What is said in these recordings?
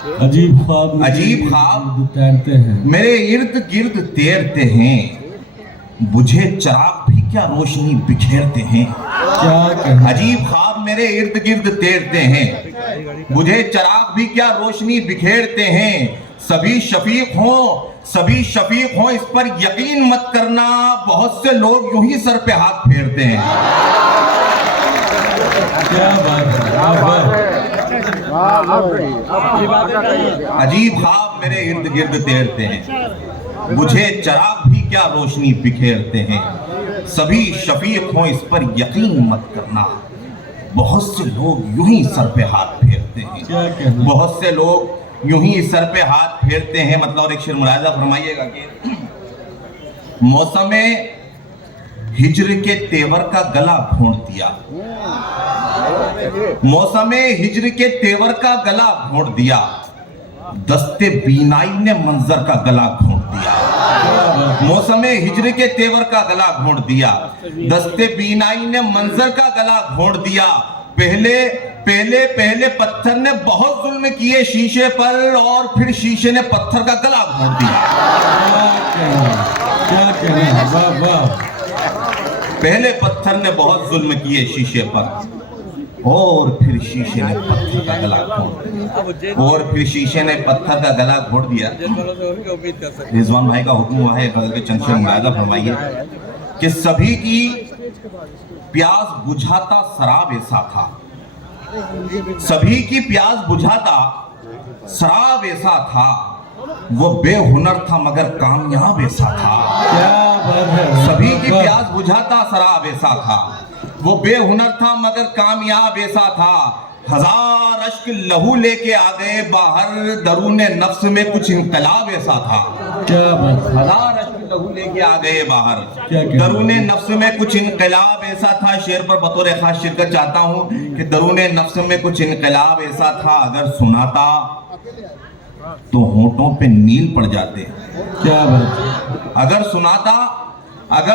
अजीब ख्वाब तैरते हैं, मेरे इर्द गिर्द तैरते हैं, बुझे चिराग भी क्या रोशनी बिखेरते हैं। क्या अजीब ख्वाब मेरे इर्द गिर्द तैरते हैं, बुझे चिराग भी क्या रोशनी बिखेरते हैं। सभी शफीक हों इस पर यकीन मत करना, बहुत से लोग यूं ही सर पे हाथ फेरते हैं। क्या बात है। अजीब ख्वाब मेरे इर्द गिर्द तैरते हैं, बुझे चिराग भी क्या रोशनी बिखेरते हैं। सभी शफीक हों इस पर यकीन मत करना, बहुत से लोग यूं ही सर पे हाथ फेरते हैं। बहुत से लोग यूं ही सर पे हाथ फेरते हैं। मतलब और एक शेर मुलाहिजा फरमाइएगा कि मौसम हिज्र के तेवर का गला घोंट दिया, मौसम हिज्र के तेवर का गला घोंट दिया, दस्ते बीनाई ने मंजर का गला घोंट दिया। मौसम हिज्र के तेवर का गला घोंट दिया, दस्ते बीनाई ने मंजर का गला घोंट दिया। पहले पत्थर ने बहुत जुल्म किए शीशे पर, और फिर शीशे ने पत्थर का गला घोंट दिया। क्या करें, वाह वाह। पहले पत्थर ने बहुत जुल्म किए शीशे पर, और फिर शीशे ने पत्थर का गला घोंट दिया, और फिर शीशे ने पत्थर का गला घोंट दिया। रिजवान भाई का हुक्म हुआ है, गजल के चंद शेर मुलाहिजा फरमाइए कि सभी की प्यास बुझाता शराब ऐसा था, सभी की प्यास बुझाता शराब ऐसा था, वो बेहुनर था मगर कामयाब ऐसा था। सभी की प्यास बुझाता शराब ऐसा था, वो बेहुनर था मगर कामयाब ऐसा था। हजार अश्क लहू लेके आ गए बाहर, दरूने नफ्स में कुछ इंकलाब ऐसा था। हजार अश्क लहू लेके आ गए बाहर, दरूने नफ्स में कुछ इंकलाब ऐसा था। शेर पर बतौर खास शिरकत चाहता हूँ कि दरूने नफ्स में कुछ इंकलाब ऐसा था, अगर सुनाता तो होंठों पे नील पड़ जाते। क्या बात। अगर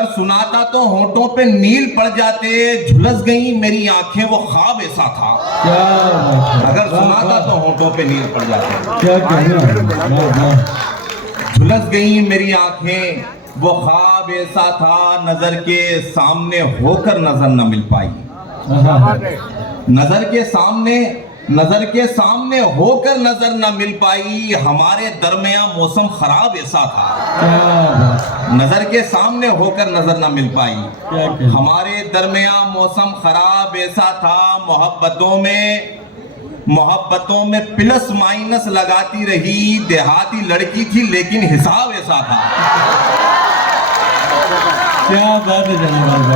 सुनाता तो होंठों पे नील पड़ जाते, झुलस गई मेरी आंखें वो ख्वाब ऐसा था। अगर सुनाता तो होंठों पे नील पड़ जाते। क्या कहना। झुलस गई मेरी आंखें वो ख्वाब ऐसा था, नजर के सामने होकर नजर न मिल पाई। नजर के सामने होकर नजर न मिल पाई, हमारे दरमियां मौसम खराब ऐसा था। नजर के सामने होकर नजर न मिल पाई, हमारे दरमियां मौसम खराब ऐसा था। मोहब्बतों में प्लस माइनस लगाती रही, देहाती लड़की थी लेकिन हिसाब ऐसा था। क्या बात है जनाब भाई,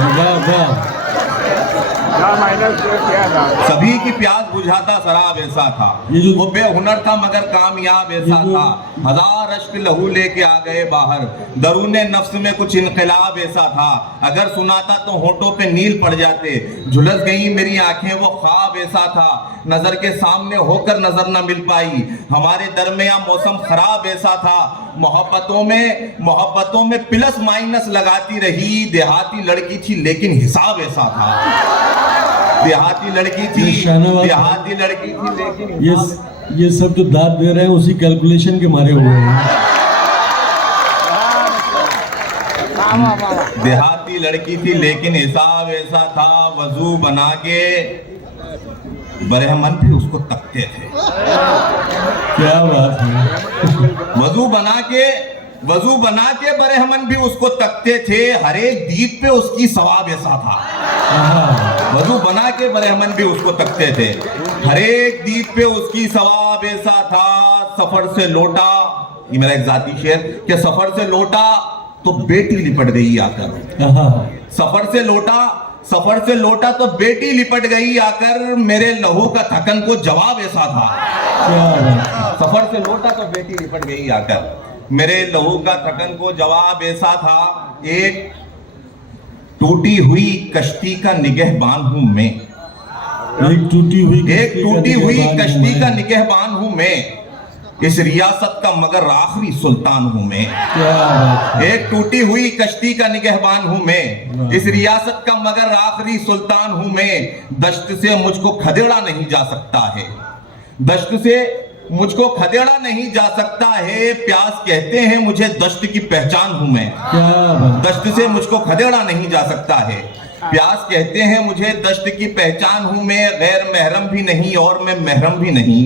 सभी की प्यास बुझाता शराब ऐसा था, वो बेहुनर था मगर कामयाब ऐसा था। हजार अश्क लहू लेके आ गए बाहर, दरूने नफ्स में कुछ इनकलाब ऐसा था। अगर सुनाता तो होंठों पे नील पड़ जाते, झुलस गई मेरी आंखें वो ख्वाब ऐसा था। नजर के सामने होकर नजर न मिल पाई, हमारे दरमियां मौसम खराब ऐसा था। मोहब्बतों में प्लस माइनस लगाती रही, देहाती लड़की थी लेकिन हिसाब ऐसा था। देहाती लड़की थी लेकिन ये सब तो दाद दे रहे हैं उसी कैलकुलेशन के मारे हुए हैं। देहाती लड़की थी लेकिन हिसाब ऐसा था, वजू बना के बरहमन भी उसको तकते थे। क्या बात है। वजू बना के बरहमन भी उसको तकते थे, हर एक दीद पे उसकी सवाब ऐसा था। वजू बना के बरहमन भी उसको तकते थे, हर एक दीद पे उसकी सवाब ऐसा था। सफर से लौटा, ये मेरा एक जाती शेर, कि सफर से लौटा तो बेटी लिपट गई आकर। सफर से लौटा तो बेटी लिपट गई आकर, मेरे लहू का थकन को जवाब ऐसा था। सफर से लौटा तो बेटी लिपट गई आकर, मेरे लहू का थकन को जवाब ऐसा था। एक टूटी हुई कश्ती का निगहबान हूं मैं, एक टूटी हुई कश्ती का निगहबान हूं मैं, इस रियासत का मगर आखिरी सुल्तान हूं मैं। एक टूटी हुई कश्ती का निगहबान हूं मैं, इस रियासत का मगर आखिरी सुल्तान हूं मैं। दश्त से मुझको खदेड़ा नहीं जा सकता है, दश्त से मुझको खदेड़ा नहीं जा सकता है, प्यास कहते हैं मुझे, दश्त की पहचान हूं मैं। क्या बात। दश्त से मुझको खदेड़ा नहीं जा सकता है, प्यास कहते हैं मुझे, दश्त की पहचान हूं मैं। गैर महरम भी नहीं और मैं महरम भी नहीं,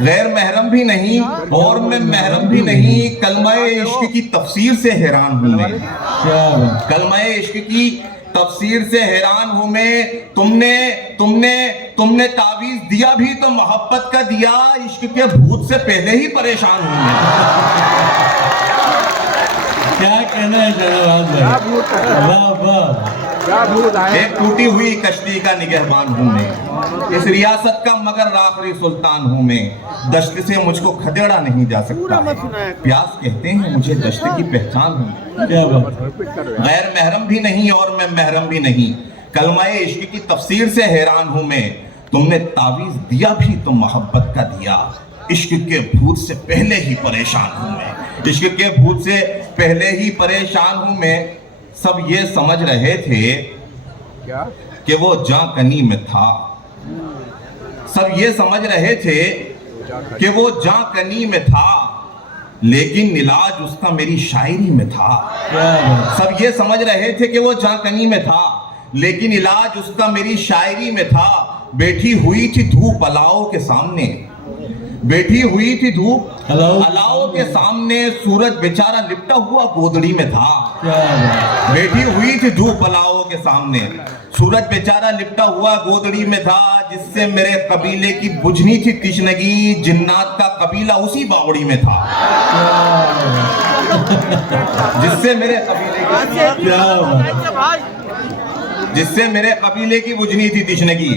गैर महरम भी नहीं और मैं महरम भी नहीं। कलमाए इश्क की तफसीर से हैरान हूं मैं। क्या बात। कलमाए इश्क की तफसीर से हैरान हूं मैं। तुमने तुमने तुमने तावीज दिया भी तो मोहब्बत का दिया, इश्क के भूत से पहले ही परेशान हूं मैं। क्या कहना है शहनाज भाई, वाह वाह। एक टूटी हुई कश्ती का निगहबान हूं मैं, इस रियासत का मगर आखिरी सुल्तान हूं मैं। दश्त से मुझको खदेड़ा नहीं जा सकता है, प्यास कहते हैं मुझे, दश्त की पहचान हूं। क्या बात। गैर महरम भी नहीं और मैं महरम भी नहीं। कलमाए इश्क की तफसीर से हैरान हूं मैं। तुमने तावीज दिया भी तो मोहब्बत का दिया, इश्क के भूत से पहले ही परेशान हूं मैं। इश्क के भूत से पहले ही परेशान हूं मैं। सब ये समझ रहे थे कि वो जांकनी में था, सब ये समझ रहे थे कि वो जांकनी में था, लेकिन इलाज उसका मेरी शायरी में था। सब ये समझ रहे थे कि वो जांकनी में था, लेकिन इलाज उसका मेरी शायरी में था। बैठी हुई थी धूप अलाव के सामने, बैठी हुई थी धूप अलाव के सामने, सूरज बेचारा लिपटा हुआ गोदड़ी में था। बैठी हुई थी धूप अलाव के सामने, सूरज बेचारा लिपटा हुआ गोदड़ी में था। जिससे मेरे कबीले की बुझनी थी तिश्नगी, जिन्नात का कबीला उसी बावड़ी में था। जिससे मेरे कबीले की बुझनी थी तिश्नगी,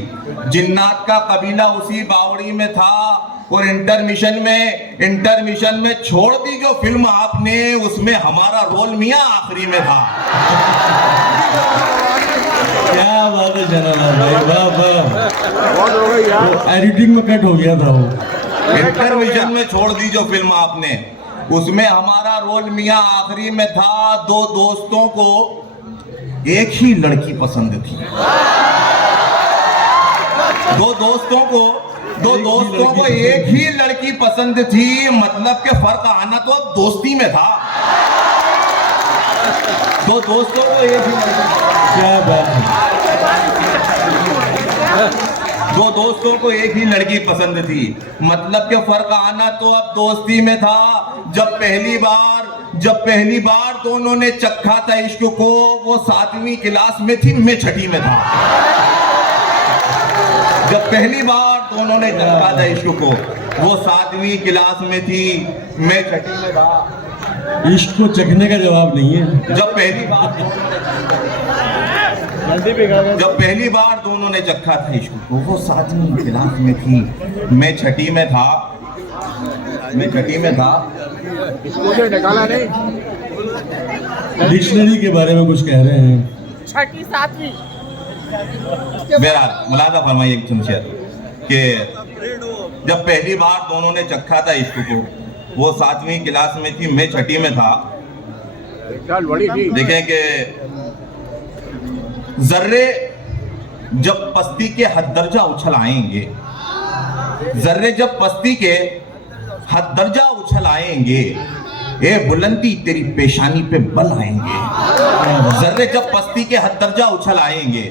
जिन्नात का कबीला उसी बावड़ी में था। और इंटरमिशन में छोड़ दी जो फिल्म आपने, उसमें हमारा रोल मियां आखिरी में था। क्या बात है शहनाज भाई, वाह वाह। एडिटिंग में कट हो गया था वो। इंटरमिशन में छोड़ दी जो फिल्म आपने, उसमें हमारा रोल मियां आखिरी में था। दो दोस्तों को एक ही लड़की पसंद थी, दो दोस्तों को एक ही लड़की पसंद थी। मतलब के फर्क आना तो अब दोस्ती में था। दो दोस्तों को एक ही क्या बात है। दो दोस्तों को एक ही लड़की पसंद थी, मतलब के फर्क आना तो अब दोस्ती में था। जब पहली बार दोनों ने चखा था इश्क को, वो 7वीं क्लास में थी, मैं 6ठी में था। जब पहली बार दोनों ने चखा था इश्क को, वो 7वीं क्लास में थी, मैं 6ठी में था। इश्क को चखने का जवाब नहीं है। जब पहली बार दोनों ने चखा था इश्क को, वो 7वीं क्लास में थी, मैं 6ठी में था। निकाला नहीं। डिक्शनरी के बारे में कुछ कह रहे हैं। 6ठी 7वीं। बहरहाल मुलाजा फरमाइए एक शमशेर कि जब पहली बार दोनों ने चखा था इश्क को, वो 7वीं क्लास में थी, मैं 6ठी में था। देखें कि जर्रे जब पस्ती के हद दर्जा उछल आएंगे, जर्रे जब पस्ती के हद दर्जा उछल आएंगे, ए बुलंदी तेरी पेशानी पे बल आएंगे। जर्रे जब पस्ती के हद दर्जा उछल आएंगे,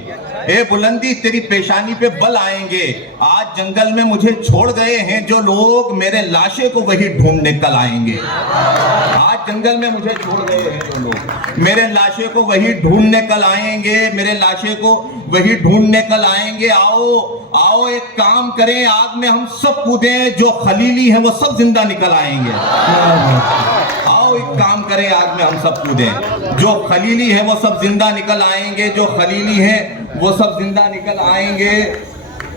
ए बुलंदी तेरी पेशानी पे बल आएंगे। आज जंगल में मुझे छोड़ गए हैं जो लोग, मेरे लाशे को वही ढूंढने कल आएंगे। आज जंगल में मुझे छोड़ गए हैं जो लोग, मेरे लाशे को वही ढूंढने कल आएंगे, मेरे लाशे को वही ढूंढने कल आएंगे। आओ एक काम करें, आग में हम सब कूदें, जो खलीली हैं वो सब जिंदा निकल आएंगे। आओ एक काम करें, आग में हम सब कूदें, जो खलीली है वो सब जिंदा निकल आएंगे, जो खलीली है वो सब जिंदा निकल आएंगे।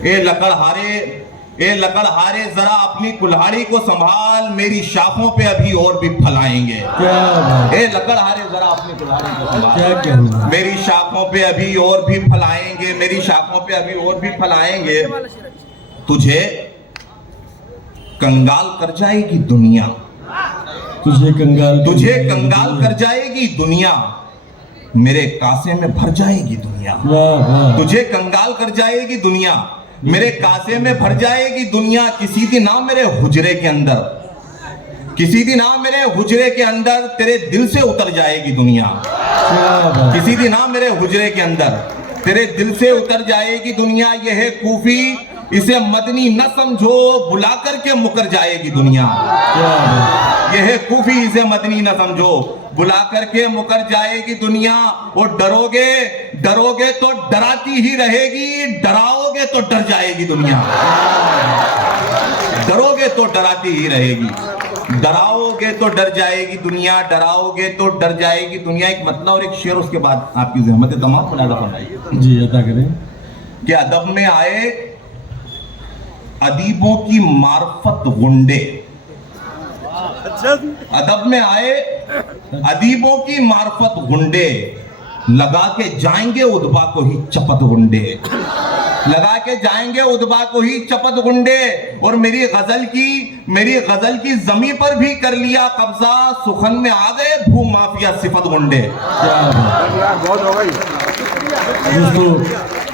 ए लकड़हारे जरा अपनी कुल्हाड़ी को संभाल, मेरी शाखों पे अभी और भी फल आएंगे। ए लकड़हारे जरा अपनी कुल्हाड़ी को संभाल, मेरी शाखों पे अभी और भी फल आएंगे, मेरी शाखों पे अभी और भी फल आएंगे। तुझे कंगाल कर जाएगी दुनिया, तुझे कंगाल कर जाएगी दुनिया, मेरे कासे में भर जाएगी दुनिया। तुझे कंगाल कर जाएगी दुनिया, मेरे कासे में भर जाएगी दुनिया किसी दिन ना मेरे हुजरे के अंदर, किसी दिन ना मेरे हुजरे के अंदर तेरे दिल से उतर जाएगी दुनिया, क्या बात। किसी दिन ना मेरे हुजरे के अंदर तेरे दिल से उतर जाएगी दुनिया। यह है कूफी इसे मदनी न समझो, बुला करके मुकर जाएगी दुनिया। क्या बात। यह है कूफी इसे मदनी न समझो, बुला करके मुकर जाएगी दुनिया। और डरोगे डरोगे तो डराती ही रहेगी, डराओगे तो डर जाएगी दुनिया। डरोगे तो डराती ही रहेगी, डराओगे तो डर जाएगी दुनिया, डराओगे तो डर जाएगी दुनिया। एक मतलब और एक शेर, उसके बाद आपकी ज़हमत तमाम मुलाज़ा फरमाइए जी अदा करें। कि अदब में आए अदीबों की मार्फत गुंडे, अदब में आए अदीबों की मार्फत गुंडे, लगा के जाएंगे उदबा को ही चपत गुंडे, लगा के जाएंगे उदबा को ही चपत गुंडे। और मेरी गजल की जमी पर भी कर लिया कब्जा, सुखन में आ गए भू माफिया सिफत गुंडे। क्या बात। बहुत हो गई। दोस्तों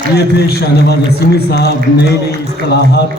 ये थे शाहनवाज हसीनी साहब, नई नई इस्तिलाहात